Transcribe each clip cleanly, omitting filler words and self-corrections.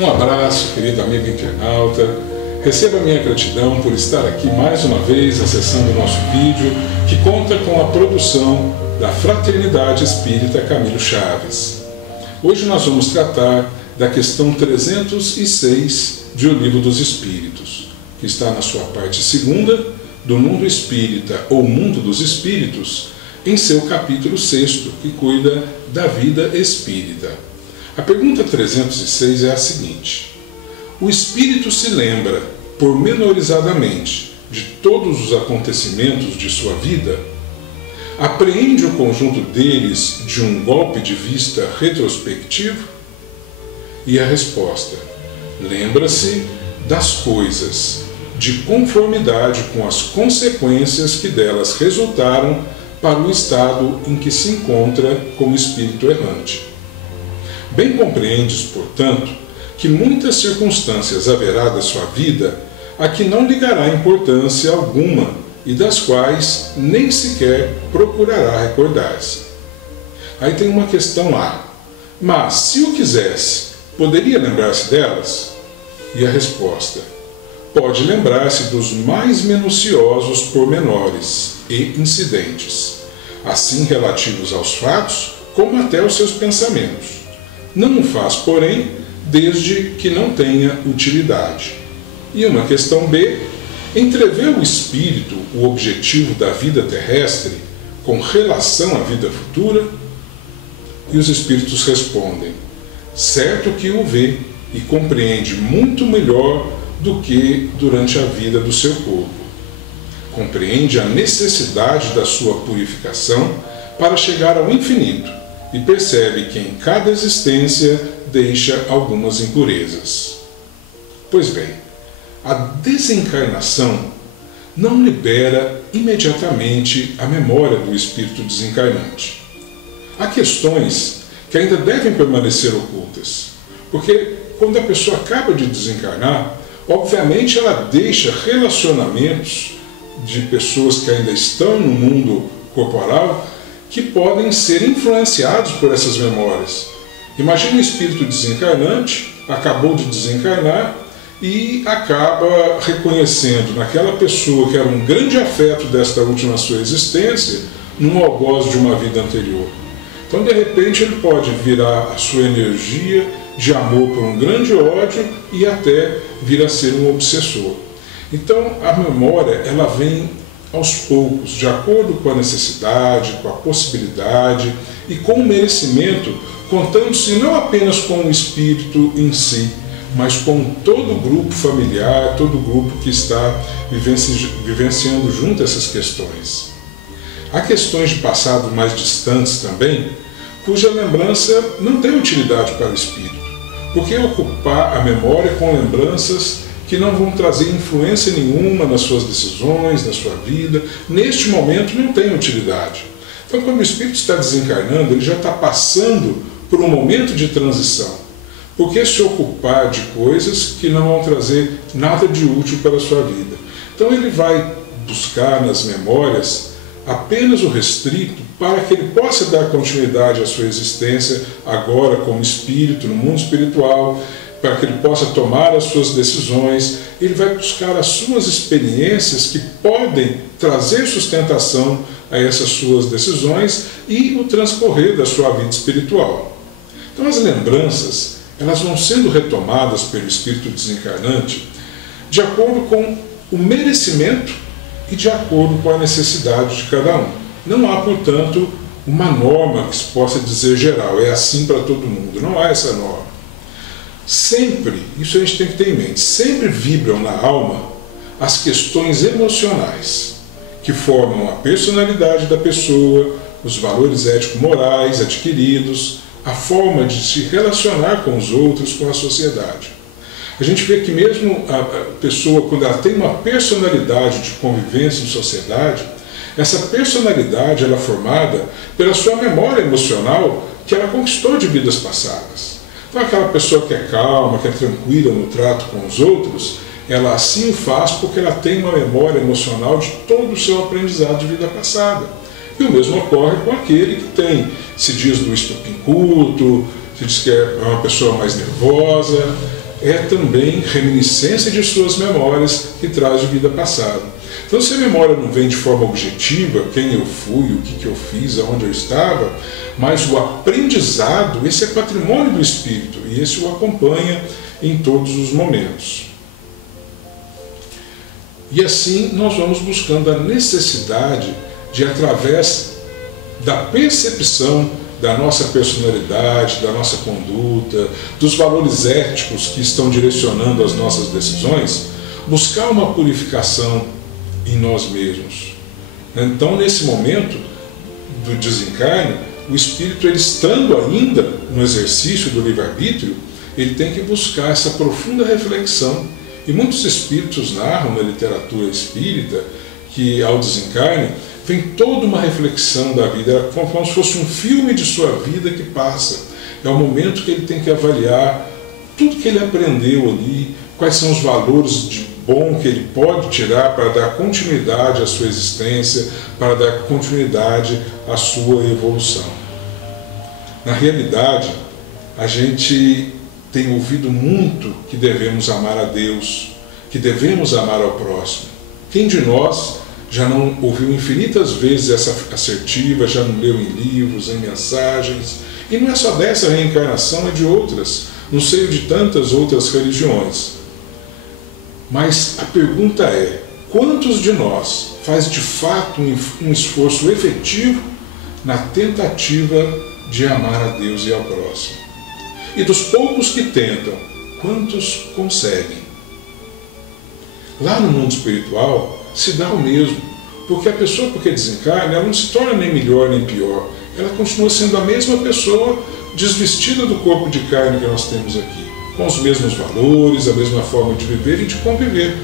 Um abraço, querido amigo internauta. Receba a minha gratidão por estar aqui mais uma vez acessando o nosso vídeo que conta com a produção da Fraternidade Espírita Camilo Chaves. Hoje nós vamos tratar da questão 306 de O Livro dos Espíritos, que está na sua parte segunda do Mundo Espírita ou Mundo dos Espíritos, em seu capítulo 6º, que cuida da vida espírita. A pergunta 306 é a seguinte: o espírito se lembra, pormenorizadamente, de todos os acontecimentos de sua vida? Apreende o conjunto deles de um golpe de vista retrospectivo? E a resposta: lembra-se das coisas, de conformidade com as consequências que delas resultaram para o estado em que se encontra como espírito errante. Bem compreendes, portanto, que muitas circunstâncias haverá da sua vida a que não ligará importância alguma e das quais nem sequer procurará recordar-se. Aí tem uma questão lá: mas se o quisesse, poderia lembrar-se delas? E a resposta: pode lembrar-se dos mais minuciosos pormenores e incidentes, assim relativos aos fatos como até aos seus pensamentos. Não o faz, porém, desde que não tenha utilidade. E uma questão B: entrevê o espírito o objetivo da vida terrestre com relação à vida futura? E os espíritos respondem: certo que o vê e compreende muito melhor do que durante a vida do seu corpo. Compreende a necessidade da sua purificação para chegar ao infinito e percebe que em cada existência deixa algumas impurezas. Pois bem, a desencarnação não libera imediatamente a memória do espírito desencarnante. Há questões que ainda devem permanecer ocultas, porque quando a pessoa acaba de desencarnar, obviamente ela deixa relacionamentos de pessoas que ainda estão no mundo corporal que podem ser influenciados por essas memórias. Imagine um espírito desencarnante, acabou de desencarnar e acaba reconhecendo naquela pessoa que era um grande afeto desta última sua existência, num algoz de uma vida anterior. Então, de repente, ele pode virar a sua energia de amor por um grande ódio e até vir a ser um obsessor. Então, a memória, ela vem aos poucos, de acordo com a necessidade, com a possibilidade e com o merecimento, contando-se não apenas com o espírito em si, mas com todo o grupo familiar, todo o grupo que está vivenciando junto essas questões. Há questões de passado mais distantes também, cuja lembrança não tem utilidade para o espírito. Por que ocupar a memória com lembranças que não vão trazer influência nenhuma nas suas decisões, na sua vida? Neste momento não tem utilidade. Então, quando o espírito está desencarnando, ele já está passando por um momento de transição. Por que se ocupar de coisas que não vão trazer nada de útil para a sua vida? Então ele vai buscar nas memórias apenas o restrito para que ele possa dar continuidade à sua existência agora como espírito, no mundo espiritual, para que ele possa tomar as suas decisões. Ele vai buscar as suas experiências que podem trazer sustentação a essas suas decisões e o transcorrer da sua vida espiritual. Então as lembranças, elas vão sendo retomadas pelo espírito desencarnante de acordo com o merecimento e de acordo com a necessidade de cada um. Não há, portanto, uma norma que se possa dizer geral, é assim para todo mundo. Não há essa norma. Sempre, isso a gente tem que ter em mente, sempre vibram na alma as questões emocionais que formam a personalidade da pessoa, os valores ético-morais adquiridos, a forma de se relacionar com os outros, com a sociedade. A gente vê que mesmo a pessoa, quando ela tem uma personalidade de convivência em sociedade, essa personalidade ela é formada pela sua memória emocional que ela conquistou de vidas passadas. Então aquela pessoa que é calma, que é tranquila no trato com os outros, ela assim o faz porque ela tem uma memória emocional de todo o seu aprendizado de vida passada. E o mesmo ocorre com aquele que tem, se diz do estupim culto, se diz que é uma pessoa mais nervosa, é também reminiscência de suas memórias que traz de vida passada. Então, se a memória não vem de forma objetiva, quem eu fui, o que eu fiz, aonde eu estava, mas o aprendizado, esse é patrimônio do espírito e esse o acompanha em todos os momentos. E assim nós vamos buscando a necessidade de, através da percepção da nossa personalidade, da nossa conduta, dos valores éticos que estão direcionando as nossas decisões, buscar uma purificação em nós mesmos. Então, nesse momento do desencarne, o espírito, ele estando ainda no exercício do livre-arbítrio, ele tem que buscar essa profunda reflexão. E muitos espíritos narram na literatura espírita que, ao desencarne, vem toda uma reflexão da vida, é como se fosse um filme de sua vida que passa. É o momento que ele tem que avaliar tudo que ele aprendeu ali, quais são os valores de bom que ele pode tirar para dar continuidade à sua existência, para dar continuidade à sua evolução. Na realidade, a gente tem ouvido muito que devemos amar a Deus, que devemos amar ao próximo. Quem de nós já não ouviu infinitas vezes essa assertiva, já não leu em livros, em mensagens, e não é só dessa reencarnação, é de outras, no seio de tantas outras religiões. Mas a pergunta é, quantos de nós faz de fato um esforço efetivo na tentativa de amar a Deus e ao próximo? E dos poucos que tentam, quantos conseguem? Lá no mundo espiritual se dá o mesmo, porque a pessoa, porque desencarna, ela não se torna nem melhor nem pior, ela continua sendo a mesma pessoa desvestida do corpo de carne que nós temos aqui, com os mesmos valores, a mesma forma de viver e de conviver.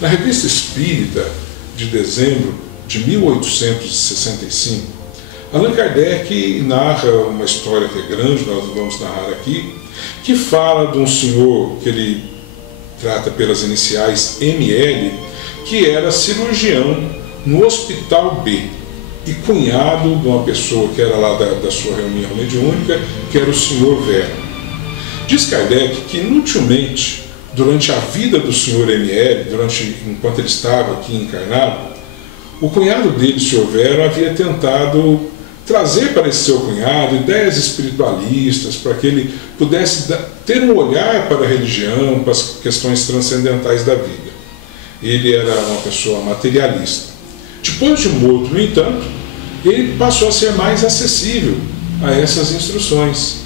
Na Revista Espírita, de dezembro de 1865, Allan Kardec narra uma história que é grande, nós vamos narrar aqui, que fala de um senhor que ele trata pelas iniciais ML, que era cirurgião no Hospital B e cunhado de uma pessoa que era lá da sua reunião mediúnica, que era o senhor Vera. Diz Kardec que inutilmente, durante a vida do senhor ML, enquanto ele estava aqui encarnado, o cunhado dele, o senhor Vera, havia tentado trazer para esse seu cunhado ideias espiritualistas, para que ele pudesse ter um olhar para a religião, para as questões transcendentais da vida. Ele era uma pessoa materialista. Depois de morto, no entanto, ele passou a ser mais acessível a essas instruções.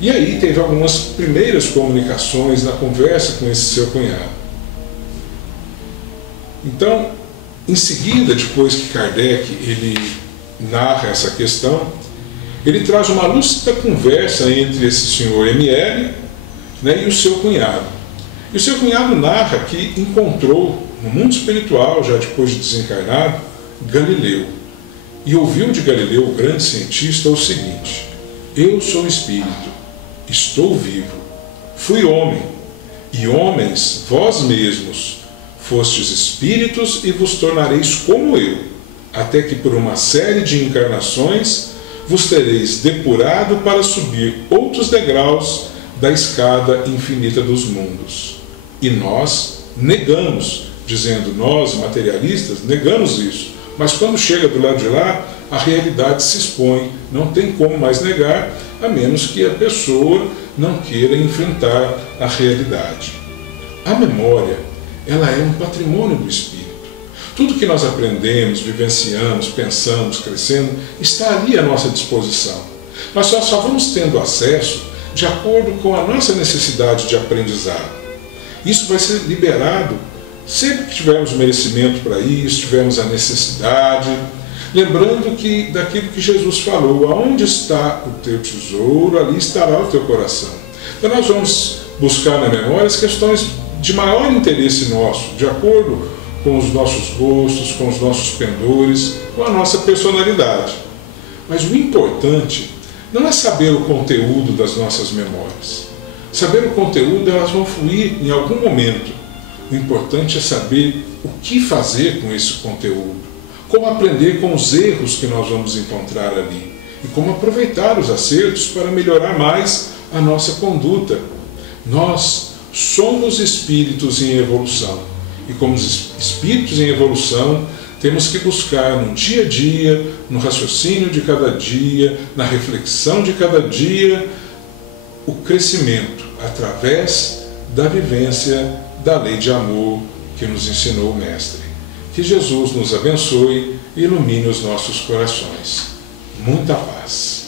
E aí teve algumas primeiras comunicações na conversa com esse seu cunhado. Então, em seguida, depois que Kardec ele narra essa questão, ele traz uma lúcida conversa entre esse senhor ML, né, e o seu cunhado. E o seu cunhado narra que encontrou no mundo espiritual, já depois de desencarnado, Galileu. E ouviu de Galileu, o grande cientista, o seguinte: eu sou espírito, estou vivo, fui homem, e homens, vós mesmos, fostes espíritos e vos tornareis como eu, até que por uma série de encarnações vos tereis depurado para subir outros degraus da escada infinita dos mundos. E nós negamos, dizendo nós, materialistas, negamos isso. Mas quando chega do lado de lá, a realidade se expõe. Não tem como mais negar, a menos que a pessoa não queira enfrentar a realidade. A memória, ela é um patrimônio do espírito. Tudo que nós aprendemos, vivenciamos, pensamos, crescendo, está ali à nossa disposição. Nós só vamos tendo acesso de acordo com a nossa necessidade de aprendizado. Isso vai ser liberado sempre que tivermos merecimento para isso, tivermos a necessidade. Lembrando que daquilo que Jesus falou, aonde está o teu tesouro, ali estará o teu coração. Então nós vamos buscar na memória as questões de maior interesse nosso, de acordo com os nossos gostos, com os nossos pendores, com a nossa personalidade. Mas o importante não é saber o conteúdo das nossas memórias. Saber o conteúdo, elas vão fluir em algum momento. O importante é saber o que fazer com esse conteúdo, como aprender com os erros que nós vamos encontrar ali e como aproveitar os acertos para melhorar mais a nossa conduta, Nós somos espíritos em evolução. E como espíritos em evolução, temos que buscar no dia a dia, no raciocínio de cada dia, na reflexão de cada dia, o crescimento através da vivência da lei de amor que nos ensinou o Mestre. Que Jesus nos abençoe e ilumine os nossos corações. Muita paz.